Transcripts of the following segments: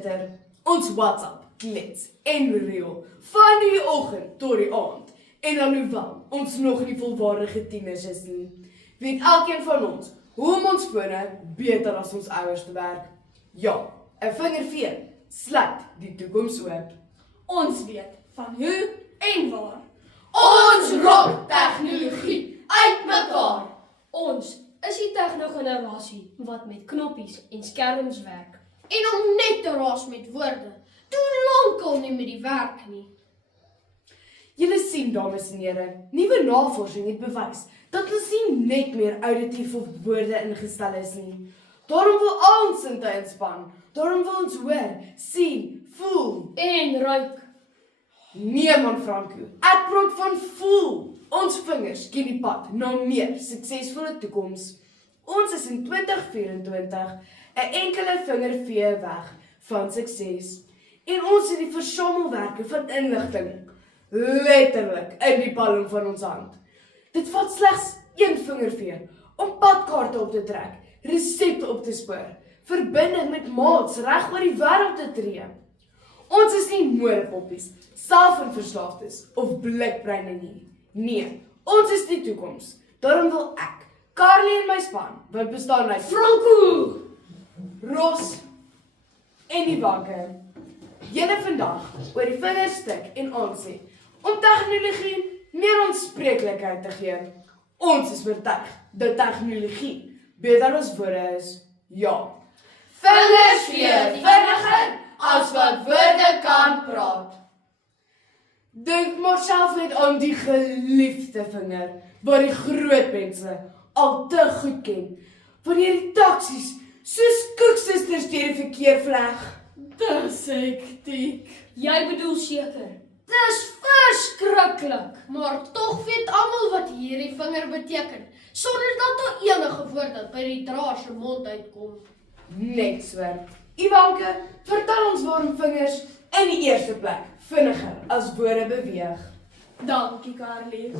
Twitter, ons WhatsApp, klets en reel, van die oggend tot die aand. En alhoewel ons nog nie volwaardige tieners is nie, weet elkeen van ons hoe om ons fone beter as ons ouers te werk. Ja, 'n vingerveer sluit die toekoms oop. Ons weet van hoe en waar. Ons rok tegnologie uitmekaar. Ons is die tegnogenerasie wat met knoppies en skerms werk. En om net te raas met woorde, doen lankal nie met die werk nie. Julle sien, dames en here, nuwe navorsing het bewys dat ons nie net meer auditief op woorde ingestel is nie. Daarom wil al ons sinte inspann. Daarom wil ons hoor, sien, voel. En ruik. Nee man Franco, ek praat van voel. Ons vingers ken die pad na meer suksesvolle toekoms. Ons is in 2024 'n enkele vingervee weg van sukses. En ons het die versamelwerke van inligting letterlik in die palm van ons hand. Dit vat slegs een vingervee om padkaarte op te trek, resepte op te spoor, verbinding met maats reg oor die wêreld te tree. Ons is nie modepoppies, selfoonverslaafdes of blikbreine nie. Nee, ons is die toekoms. Daarom wil ek, Carly en my span, wat bestaan uit Franco! Ros en die banke, julle vandag oor die vingerstuk en aansê om tegnologie meer aanspreeklikheid te gee. Ons is oortuig dat tegnologie beter as woorde is. Ja. Vingersvee vinniger as wat woorde kan praat. Dink maar self net aan die geliefde vinger, wat die groot mense al te goed ken. Wanneer die taksies soos koeksisters deur die verkeer vleg. Dis hektiek. Jy bedoel seker. Dis verskriklik. Maar tog weet almal wat hierdie vinger beteken, sonder dat daar enige woord by die draer se mond uitkom. Net so. Iwanke, vertel ons waarom vingers in die eerste plek vinniger as woorde beweeg. Dankie, Carly.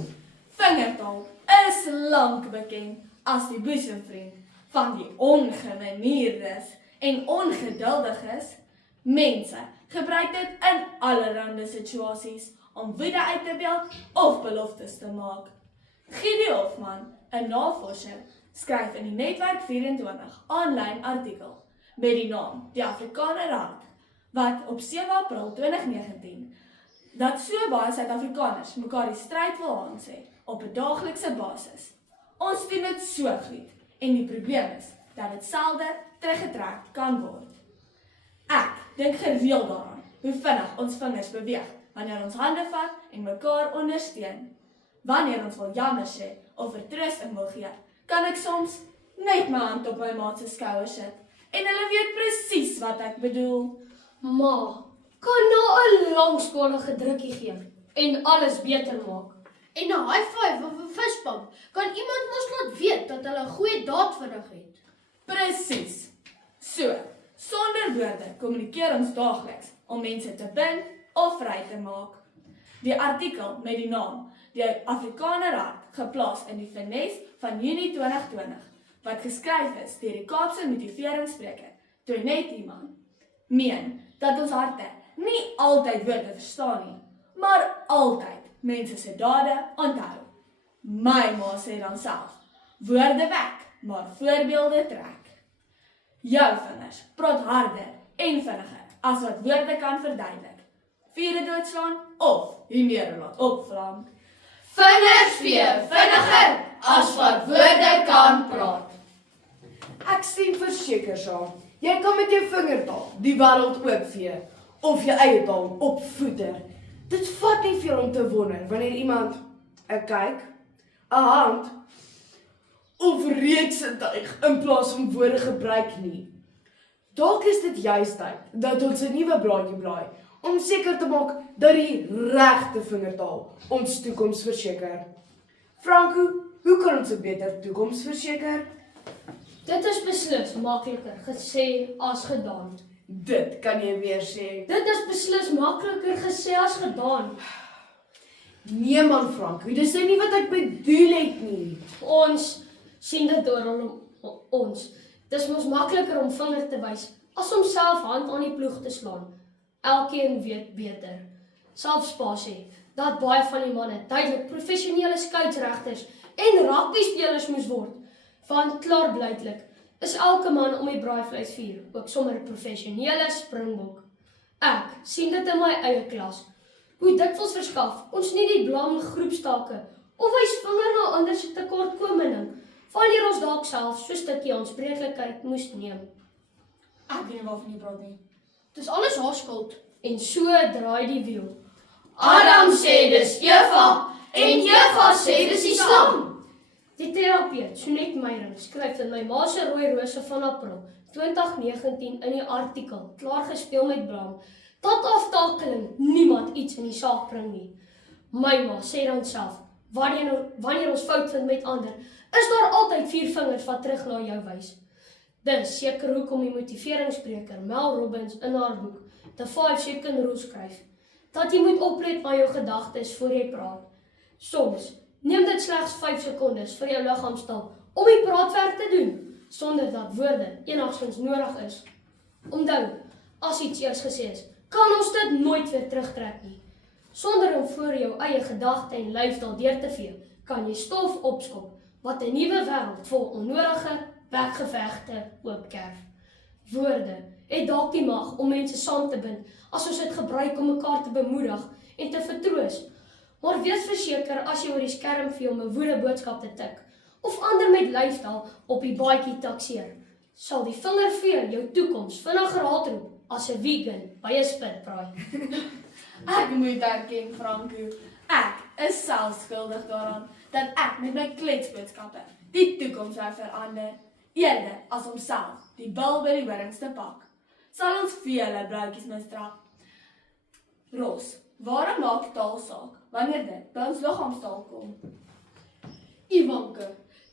Vingertaal is lank bekend as die boesemvriend van die ongemanierdes en ongeduldiges. Mense gebruik dit in allerlei situasies om woede uit te beeld of beloftes te maak. Gidi Hofman, 'n navorser, skryf in die Netwerk 24 aanlyn artikel met die naam Die Afrikaner Hart, wat op 7 April 2019 dat so baie Suid-Afrikaners mekaar die stryd wil aansê op 'n daaglikse basis. Ons doen dit so goed en die probleem is dat dit selde teruggetrek kan word. Ek dink gereeld daaraan hoe vinnig ons vingers beweeg wanneer ons hande vat en mekaar ondersteun. Wanneer ons wil jammer sê of vertroosting wil gee, kan ek soms net my hand op my maat se skouer sit en hulle weet presies wat ek bedoel. Ma, kan nou 'n langskonige drukkie gee en alles beter maak. En 'n high five of 'n fistbump kan iemand mos laat weet dat hulle 'n goeie daad verrig het. Presies. So, sonder woorde kommunikeer ons daagliks om mense te bind of vry te maak. Die artikel met die naam Die Afrikaner Hart, geplaas in die Finnes van Junie 2020, wat geskryf is deur die Kaapse motiveringsspreker Toinette Iman, meen dat ons harte nie altyd woorde verstaan nie, maar altyd mense se dade onthou. My ma sê dan self, woorde wek, maar voorbeelde trek. Jou vingers praat harder en vinniger as wat woorde kan verduidelik. Vure doodslaan of die meer laat opvlam. Vingersvee vinniger as wat woorde kan praat. Ek sien verseker saam, jy kan met jou vingertaal die wêreld oopvee of jou eie taal opvoeder. Dit vat nie veel om te wonder wanneer iemand 'n kyk, 'n hand of reeds 'n tuig in plaas van woorde gebruik nie. Dalk is dit juist tyd dat ons 'n nuwe blaadjie blaai om seker te maak dat die regte vingertaal ons toekoms verseker. Franco, hoe kan ons 'n beter toekoms verseker? Dit is beslis makliker gesê as gedaan. Dit kan jy weer sê. Dit is beslis makliker gesê as gedaan. Nee man Franco, dis nou nie wat ek bedoel het nie. Ons sien dit oral om ons. Dis mos makliker om vinger te wys as om self hand aan die ploeg te slaan. Elkeen weet beter. Selfs pa sê dat baie van die manne duidelik professionele skoutsregters en rugbyspelers moes word. Want klaarblyklik is elke man om die braaivleisvuur ook sommer 'n professionele springbok. Ek sien dit in my eie klas. Hoe dikwels verskaf ons nie die blame groepstake of wys vinger na ander se tekortkominge, wanneer ons dalk self so 'n stukkie aanspreeklikheid moes neem. Ek weet nie waarvan jy praat nie. Dis alles haar skuld. En so draai die wiel. Adam sê dis Eva en Eva sê dis die slang. Die terapeut, Sonet Meyering, skryf in My Ma se Rooi Rose van April 2019 in die artikel, klaar gespeel met blame, dat aftakeling niemand iets in die saak bring nie. My ma sê dan self, wanneer ons fout vind met ander, is daar altyd 4 vingers wat terug na jou wys. Dis seker hoekom die motiveringsspreker Mel Robbins in haar boek The 5-Second Rule skryf, dat jy moet oplet na jou gedagtes voor jy praat. Soms neem dit slegs 5 sekondes vir jou liggaamstaal om die praatwerk te doen, sonder dat woorde enigstens nodig is. Onthou, as iets eers gesê is, kan ons dit nooit weer terugtrek nie. Sonder om voor jou eie gedagte en lyfstaal deur te vee, kan jy stof opskop wat 'n nuwe wêreld vol onnodige weggevegte oopkerf. Woorde het dalk die mag om mense saam te bind as ons dit gebruik om mekaar te bemoedig en te vertroos. Maar wees verseker as jy oor die skerm vee om 'n woedeboodskap te tik of ander met lyfstaal op die baadjie takseer, sal die vingervee jou toekoms vinniger haatroep as 'n vegan by 'n spitbraai. Ek moet erken, Franco, ek is self skuldig daaraan dat ek met my kletsboodskappe die toekoms sou verander, eerder as om self die bil by die horings te pak. Sal ons vele bruidjies misdra. Ros, waarom maak taal saak wanneer dit by ons liggaamstaal kom? Ivanke,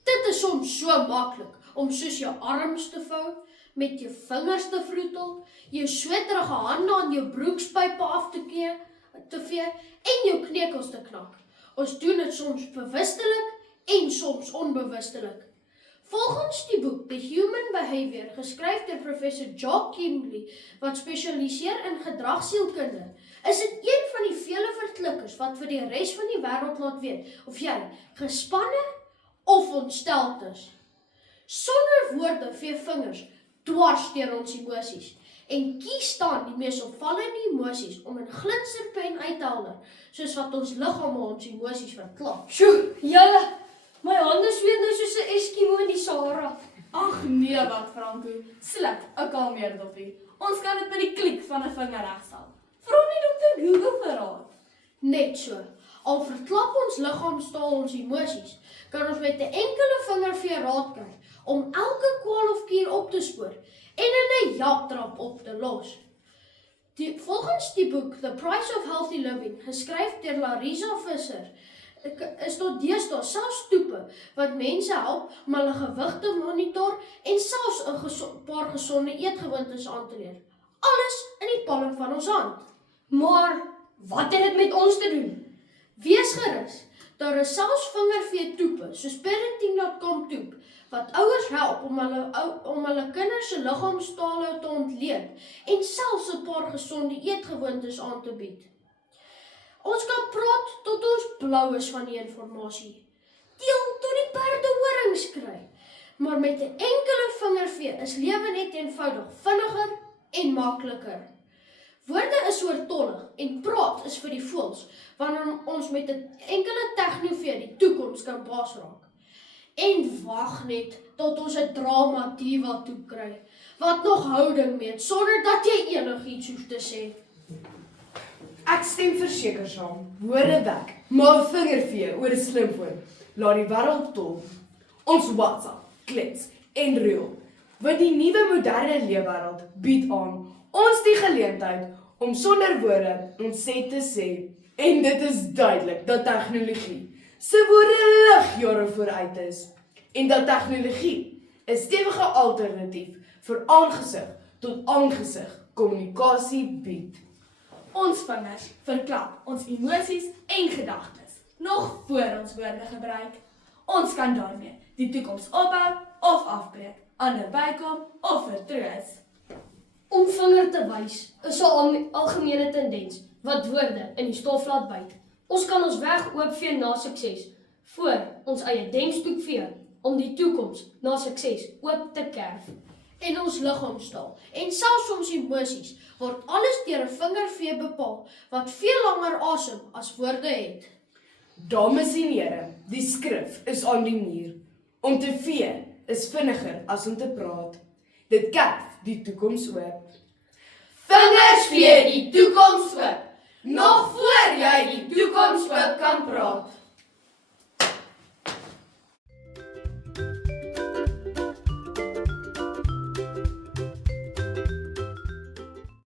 dit is soms so maklik om soos jou arms te vou, met jou vingers te vroetel, jou sweterige hande aan jou broekspype af te vee en jou kneukels te knak. Ons doen dit soms bewustelik en soms onbewustelik. Volgens die boek The Human Behavior, geskryf deur professor Jock Kimbley, wat spesialiseer in gedragssielkunde, is dit een van die vele verklikkers wat vir die res van die wêreld laat weet of jy gespanne of ontsteld is. Sonder woorde vee vingers dwars deur ons emosies en kies staan die mees opvallende emosies om in glinsterpen uit te helder, soos wat ons liggame ons emosies verklap. Sjoe, julle, my hande sweet nou soos 'n Eskimo in die Sahara. Ag nee wat, Franco, slip 'n kalmeer dopie. Ons kan dit met die klik van 'n vinger regstel. Vra nie dokter Google vir raad. Net so, al verklap ons liggaamstaal ons emosies, kan ons met 'n enkele vingervee raad kry om elke kwaal of kuur op te spoor en in 'n japtrap op te los. Volgens die boek The Price of Healthy Living, geskryf deur Larissa Visser, is tot deesdae selfs toepe wat mense help om hulle gewig te monitor en selfs 'n paar gesonde eetgewoontes aan te leer. Alles in die palm van ons hand. Maar wat het dit met ons te doen? Wees gerus, daar is selfs vingervee toepe, soos parenting.com toep, wat ouers help om hulle kinders se liggaamstale te ontleed en selfs 'n paar gesonde eetgewoontes aan te bied. Ons kan praat tot ons blou is van die inligting. Deel tot die perde horings kry. Maar met 'n enkele vingervee is lewe net eenvoudig vinniger en makliker. Woorde is oortollig en praat is vir die voëls, wanneer ons met 'n enkele tegnovee die toekoms kan baas raak. En wag net tot ons 'n drama diva toe kry, wat nog houding meet sonder dat jy enigiets hoef te sê. Ek stem verseker saam, woorde wek, maar 'n vingervee oor 'n slimfoon, laat die wêreld tol. Ons WhatsApp, klets en reel, want die nuwe moderne leefwêreld bied aan ons die geleentheid om sonder woorde ons sê te sê. En dit is duidelik dat tegnologie se woorde ligjare vooruit is en dat tegnologie 'n stewige alternatief vir aangesig tot aangesig kommunikasie bied. Ons vingers verklap ons emosies en gedagtes, nog voor ons woorde gebruik. Ons kan daarmee die toekoms opbou of afbreek, ander bykom of vertroos. Om vinger te wys is 'n algemene tendens wat woorde in die stof laat byt. Ons kan ons weg oopvee na sukses, voor ons eie denkstoek vee, om die toekoms na sukses oop te kerf. En ons liggaamstaal en selfs ons emosies word alles deur 'n vingervee bepaal wat veel langer asem as woorde het. Dames en here, die skrif is aan die muur. Om te vee is vinniger as om te praat. Dit kerf die toekoms oop. Vingers vee